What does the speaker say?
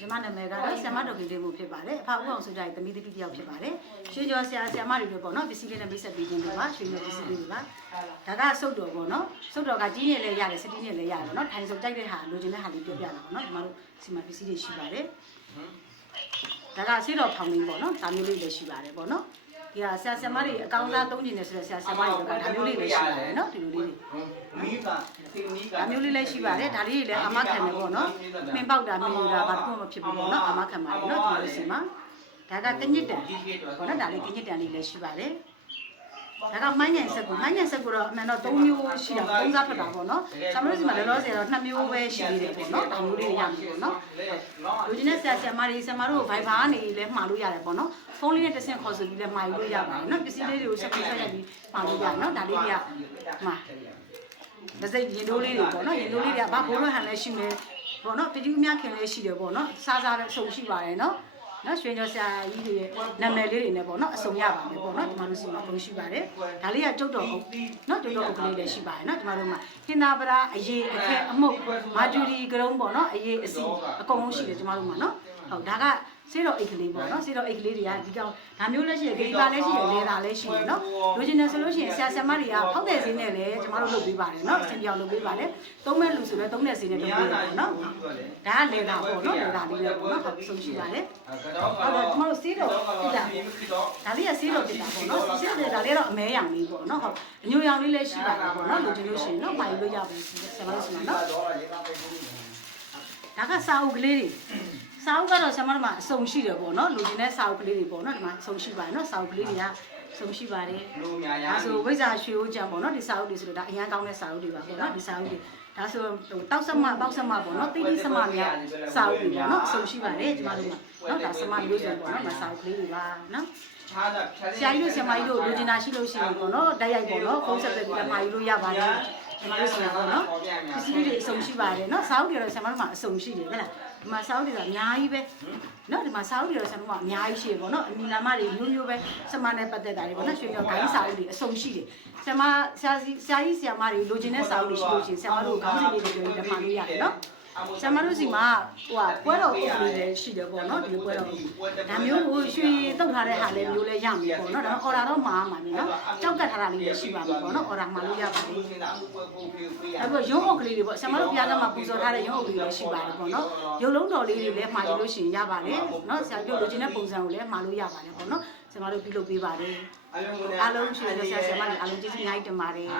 ကျမနာမည်ကတော့ဆရာမဒေါက်ခင်လေးမှုဖြစ်ပါတယ်အဖဦးအောင်ဆိုကြတဲ့သမီးတစ်တယောက်ဖြစ်ပါတယ်ရွှေကျော်ဆရာမတွေပြောပေါ့နော်ပစ္စည်းလေးနဲ့မိတ်ဆက်ပေးခြင်းတွေပါရွှေကျော်ပစ္စည်းလေးတွေပါဒါကစုတ်တော်ပေါ့နော်စုတ်တော်ကကြီးနေလဲရတယ်စတိနေလဲရတယ်ပေါ့နော်ထိုင်စုပ်ကြိုက်တဲ့ဟာလိုချင်တဲ့ဟာလေးပြောပြတာပေါ့နော်ဒီမှာတို့စီမပစ္စည်းတွေရှိပါတယ်ဒါကဆေးတော်ဖောင်လေးပေါ့နော်ဒါမျိုးလေးလည်းရှိပါတယ်ပေါ့နော်ဒီဟာဆရာမတွေအကောင်းစားသုံးကျင်နေဆိုတော့ဆရာမတွေကဒါမျိုးလေးလည်းရှိပါတယ်နော်ဒီလိုလေးတွေဒါမျိုးလေးလည်းရှိပါတယ်ဒါလေးတွေလည်းအမခံတယ်ပေါ့နော်မင်းပေါက်တာမင်းယူတာဘာမှမဖြစ်ဘူးပေါ့နော်အမခံပါတယ်နော်ဒီလိုစီမှာဒါကကညစ်တန်ပေါ့နော်ဒါလေးကညစ်တန်လေးလည်းရှိပါတယ်ဒါကမိုင်းညံဆက်ကိုတော့အမှန်တော့3မျိုးရှိတာ3စားထွက်တာပေါ့နော်ဆရာမတို့စီမှာလောလောဆယ်တော့2မျိုးပဲရှိသေးတယ်ပေါ့နော်ဒါမျိုးလေးတွေရမယ်ပေါ့နော်လူချင်းနဲ့ဆရာမတွေဗိုင်ဘာကနေလည်းမှာလို့ရတယ်ပေါ့နော်ဖုန်းလေးနဲ့တစ်ဆင့်ခေါ်ဆိုပြီးလည်းမှာယူလို့ရပါတယ်နော်ပစ္စည်းလေးတွေကိုဆက်ပြီးဆက်ရပြီးမှာလို့ရတယ်နော်ဒါလေးတွေကမှာမစိတ်ရင်တိုးလေးတွေပေါ့နော်ရင်တိုးလေးတွေကဘာဘိုးလွှတ်ဟန်လည်းရှိမယ်ပေါ့နော်ပစ္စည်းများခင်လည်းရှိတယ်ပေါ့နော်စားလည်းအဆုံရှိပါတယ်နော်နော်ရွှေကျော်ဆရာကြီးတွေနာမည်လေးတွေနဲ့ပေါ့နော်အစုံရပါမယ်ပေါ့နော်ဒီမှာလို့စီမှာပုံရှိပါတယ်ဒါလေးကကျုပ်တော်ဟုတ်နော်ကျုပ်တော်ဟုတ်ကလေးလည်းရှိပါတယ်နော်ဒီမှာလို့မှာဟင်္သာပရာအရေးအခဲအမှုတ်မာဂျူရီကရုံးပေါ့နော်အရေးအစီအကုန်လုံးရှိတယ်ဒီမှာလို့မှာနော်ဟုတ်ဒါကဆေးတော်အိတ်ကလေးပေါ့နော်ဆေးတော်အိတ်ကလေးတွေကဒီကောင်ဒါမျိုးလည်းရှိတယ်ဂိတာလည်းရှိတယ်လေတာလည်းရှိတယ်နော်လိုချင်တယ်ဆိုလို့ရှိရင်ဆရာမတွေကဖောက်တဲ့ဈေးနဲ့လည်းကျမတို့လုပ်ပေးပါတယ်နော်အချင်းပြောင်းလုပ်ပေးပါတယ်သုံးမဲ့လူဆိုလည်းသုံးတဲ့ဈေးနဲ့လုပ်ပေးတယ်ပေါ့နော်ဒါကလေတာပေါ့နော်လေတာလေးလည်းပေါ့နော်ဟုတ်ဆုံးရှိပါတယ်ဟုတ်တယ်ကျမတို့ဆေးတော်ပြတာဒါလေးကဆေးတော်ပြတာပေါ့နော်ဆေးတော်ဒါလေးတော့အမဲရောင်လေးပေါ့နော်ဟုတ်အညိုရောင်လေးလည်းရှိပါတယ်ပေါ့နော်လိုချင်လို့ရှိရင်နော်ပိုင်လို့ရပါတယ်ဆရာမတို့ဆိုနော်ဒါကစာအုပ်ကလေးတွေစာအုပ်ကတော့ဆရာမတို့မှာအစုံရှိတယ်ပေါ့နော်လူချင်းတဲ့စာအုပ်ကလေးတွေပေါ့နော်ဒီမှာအစုံရှိပါတယ်နော်စာအုပ်ကလေးတွေကစုံရှိပါတယ်ဒါဆိုဝိဇ္ဇာရွှေဦးကြံပေါ့နော်ဒီစာအုပ်တွေဆိုတော့ဒါအရန်ကောင်းတဲ့စာအုပ်တွေပါပေါ့နော်ဒီစာအုပ်တွေဒါဆိုတောက်ဆက်မပေါက်ဆက်မပေါ့နော်တိတိဆက်မများစာအုပ်တွေပေါ့နော်အစုံရှိပါတယ်ကျမတို့မှာနော်ဒါဆက်မမျိုးစုံပေါ့နော်မစာအုပ်ကလေးတွေပါနော်ဆရာကြီးတို့ဆရာမကြီးတို့လူချင်းတာရှိလို့ရှိရင်ပေါ့နော်တိုက်ရိုက်ပေါ့နော်ဖုန်းဆက်ပြီးလည်းမှာယူလို့ရပါတယ်ဒီမှာလို့ဆိုတာပေါ့နော်ပစ္စည်းတွေအစုံရှိပါတယ်နော်စာအုပ်တွေတော့ဆရာမတို့မှာအစုံရှိတယ်ဟုတ်လားဒီမှာစာအုပ်တွေကအများကြီးပဲနော်ဒီမှာစာအုပ်တွေတော့ဆရာတို့ကအများကြီးရှိတယ်ပေါ့နော်အနီနာမတွေမျိုးမျိုးပဲဆမနဲ့ပတ်သက်တာတွေပေါ့နော်ရွှေပြောဂိုင်းစာအုပ်တွေအစုံရှိတယ်ဆရာကြီးဆရာမတွေလိုချင်တဲ့စာအုပ်တွေရှိလို့ရှိရင်ဆရာမတို့ခေါင်းစဉ်လေးတွေပြောပြီးလက်မှတ်လို့ရတယ်နော်ဆရာမတို့စီမှာပွဲတော်ဥပဒေလည်းရှိတယ်ပေါ့နော်ဒီပွဲတော်ဒါမျိုးကိုရွှေတုတ်ထားတဲ့ဟာလည်းမျိုးလည်းရမှာပေါ့နော်ဒါအော်ဒါတော့မှားမှာမယ်နော်ကြောက်ကတ်ထားတာလေးလည်းရှိပါမယ်ပေါ့နော်အော်ဒါမှာလို့ရပါတယ်အခုရုံးအုပ်ကလေးတွေပေါ့ဆရာမတို့ပြားကမှာပူဇော်ထားတဲ့ရုံးအုပ်ကလေးလည်းရှိပါတယ်ပေါ့နော်ရုပ်လုံးတော်လေးတွေလည်းမှာယူလို့ရှိရင်ရပါတယ်နော်ဆရာတို့လိုချင်တဲ့ပုံစံကိုလည်းမှာလို့ရပါတယ်ပေါ့နော်ဆရာမတို့ပြုလုပ်ပေးပါတယ်အားလုံးရွှေဆရာမတွေအားလုံးကျေးဇူးအများကြီးတင်ပါတယ်